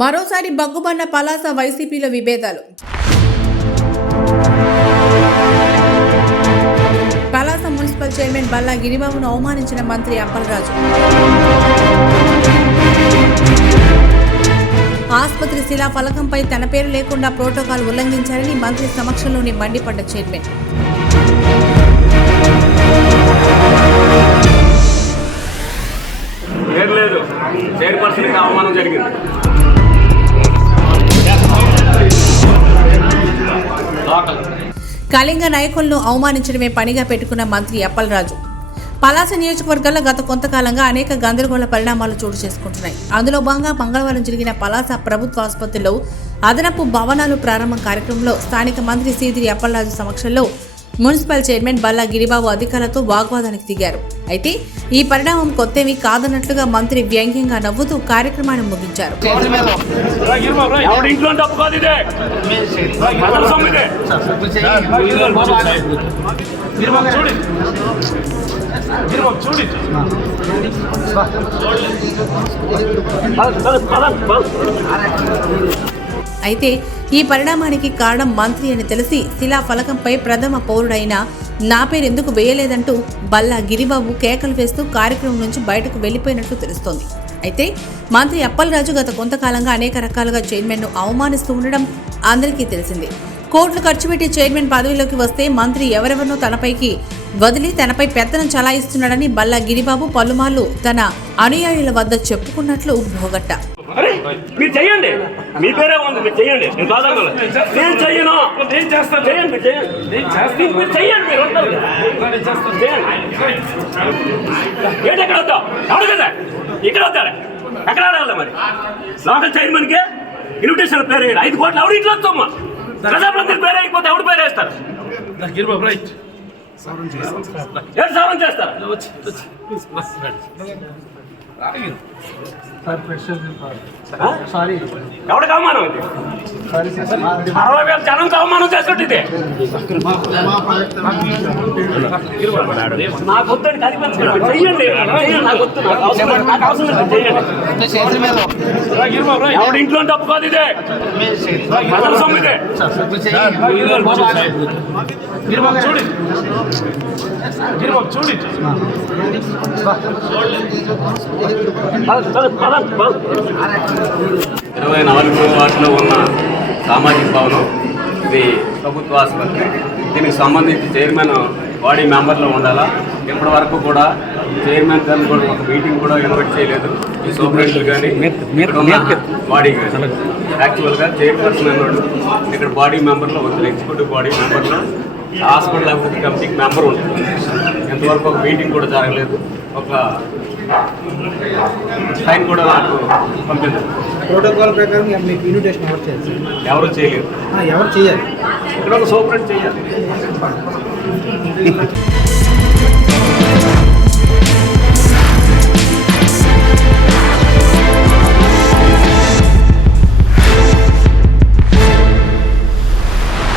మరోసారి బగ్గుమన్న పలాస వైసీపీలో విభేదాలు. పలాస మున్సిపల్ చైర్మన్ బల్లా గిరిబాబును అవమానించిన మంత్రి అప్పలరాజు. ఆసుపత్రి శిలా ఫలకంపై తన పేరు లేకుండా ప్రోటోకాల్ ఉల్లంఘించారని మంత్రి సమక్షంలోనే మండిపడ్డ చైర్మన్. అవమానం జరిగింది. కళింగ నాయకులను అవమానించడమే పనిగా పెట్టుకున్న మంత్రి అప్పలరాజు. పలాస నియోజకవర్గంలో గత కొంతకాలంగా అనేక గందరగోళ పరిణామాలు చోటు చేసుకుంటున్నాయి. అందులో భాగంగా మంగళవారం జరిగిన పలాస ప్రభుత్వ ఆసుపత్రిలో అదనపు భవనాలు ప్రారంభం కార్యక్రమంలో స్థానిక మంత్రి సీదిరి అప్పలరాజు సమక్షంలో మున్సిపల్ చైర్మన్ బల్లా గిరిబాబు అధికారులతో వాగ్వాదానికి దిగారు. అయితే ఈ పరిణామం కొత్తేమీ కాదన్నట్లుగా మంత్రి వ్యంగ్యంగా నవ్వుతూ కార్యక్రమాన్ని ముగించారు. అయితే ఈ పరిణామానికి కారణం మంత్రి అని తెలిసి శిలా ఫలకంపై ప్రథమ పౌరుడైన నా పేరు ఎందుకు వేయలేదంటూ బల్లా గిరిబాబు కేకలు వేస్తూ కార్యక్రమం నుంచి బయటకు వెళ్లిపోయినట్లు తెలుస్తోంది. అయితే మంత్రి అప్పలరాజు గత కొంతకాలంగా అనేక రకాలుగా చైర్మన్ను అవమానిస్తూ ఉండడం అందరికీ తెలిసిందే. కోట్లు ఖర్చు పెట్టి చైర్మన్ పదవిలోకి వస్తే మంత్రి ఎవరెవరినో తనపైకి వదిలి తనపై పెత్తనం చలాయిస్తున్నాడని బల్లా గిరిబాబు పలుమార్లు తన అనుయాయుల వద్ద చెప్పుకున్నట్లు భోగట్ట. మీరు చెయ్యండి, మీ పేరే ఉంది, మీరు చెయ్యండి. నేను కాదన్నా, నేను చెయ్యను, నేను చేస్తాను. చేయండి, మీరు చెయ్యండి, మీరు ఉంటారు ఏంటి ఎక్కడ వద్దాం? ఎవరు కదా ఇక్కడ వద్దారా? ఎక్కడ ఆడాలి మరి? లోకల్ చైర్మన్కే ఇన్విటేషన్ పేరు 5 కోట్లు ఎవరు ఇట్లా వస్తామ్మా? ప్రజాప్రతినిధి పేరు అయిపోతే ఎవరు పేరు వేస్తారు? సవరణ చేస్తారు. ఎవరికి అవమానం ఇది? 60,000 జనంతో అవమానం చేసినట్టు ఇది. నాకు వద్దని కనిపించండి, చెయ్యండి. నాకు అవసరం చెయ్యండి. ఎవరి ఇంట్లో డబ్బు కాదు ఇదే, ప్రజల సొమ్ము ఇదే. చూడండి 24 వార్డులో ఉన్న సామాజిక భవనం ఇది ప్రభుత్వ ఆసుపత్రి. దీనికి సంబంధించి చైర్మన్ బాడీ మెంబర్లో ఉండాలా. ఇప్పటి వరకు కూడా చైర్మన్ గారిని కూడా ఒక మీటింగ్ కూడా ఇన్వైట్ చేయలేదు. ఈ సూపరింటెండెంట్ కానీ బాడీ కానీ యాక్చువల్గా చైర్పర్సన్ అన్నాడు. ఇక్కడ బాడీ మెంబర్లో ఉంటుంది, ఎగ్జిక్యూటివ్ బాడీ మెంబర్లో హాస్పిటల్ అభివృద్ధి కమిటీకి మెంబర్ ఉంటుంది. ఎంతవరకు ఒక మీటింగ్ కూడా జరగలేదు. ఒక సైన్ కూడా నాకు పంపించారు. ప్రోటోకాల్ ప్రకారం మీకు ఇన్విటేషన్ ఎవరు చేయాలి? ఎవరు చేయలేదు. ఎవరు చేయాలి? ఇక్కడ ఒక సూపరింటెండెంట్ చేయాలి.